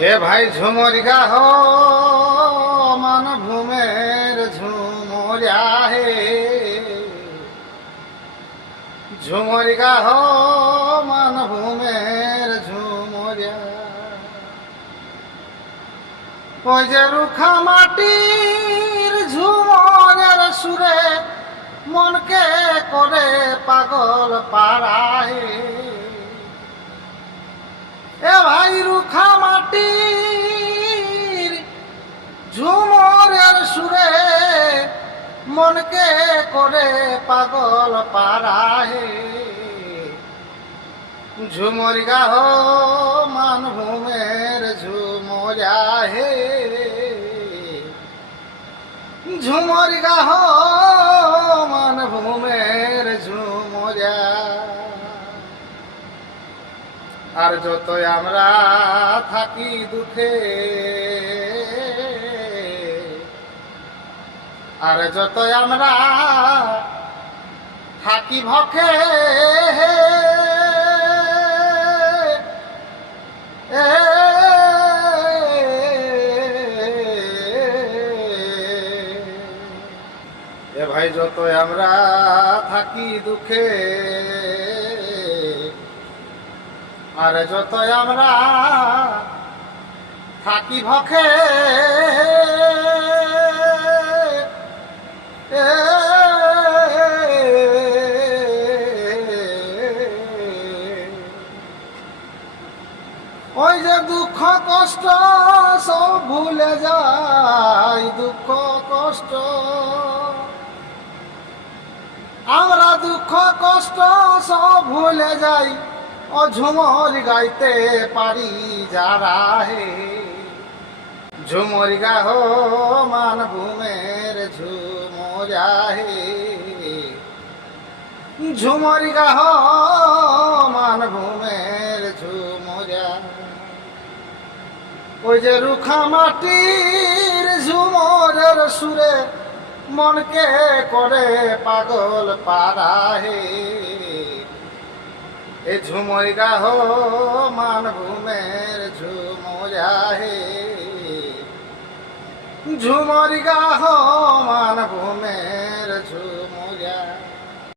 হে ভাই ঝুমরি গাহ মান ভূমের ঝুমরিয়া হে। ঝুমরি গাহ মান ভূমের ঝুমরিয়া ওই যে রুখা মাটির ঝুমরের সুরে মনকে করে পাগল পাড়াহে এ ভাই মনকে করে পাগল পাড়াহে। ঝুমর গাহ মানভূমের ঝুমরা হে ঝুমর গাহ মানভূমের ঝুমরা। আর যতই আমরা থাকি দুঃখে আর যতই আমরা থাকি ভকে, এ ভাই, যতই আমরা থাকি দুঃখে, আর যতই আমরা থাকি ভখে ওই যে দুঃখ কষ্ট সব ভুলে যায়, দুঃখ কষ্ট। আমরা দুঃখ কষ্ট সব ভুলে যাই ও ঝুমর গাইতে পারি যারা হে। ঝুমর গাহ মান ভূমের ঝুমরা হে ঝুমর গাহ মান ভূমের ওই যে রুখা মাটির ঝুমরের সুরে মনকে করে পাগল পারা হে এ ঝুমর গাহ মান ভূমের ঝুমরা হে ঝুমর গাহ মান ভূমের